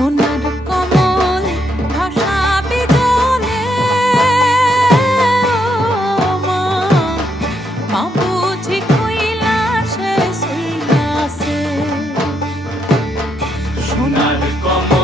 সোনার কমল ভাসাবে জলে মা, মা বুঝি কৈলাসে শুইলাছে। সোনার কমল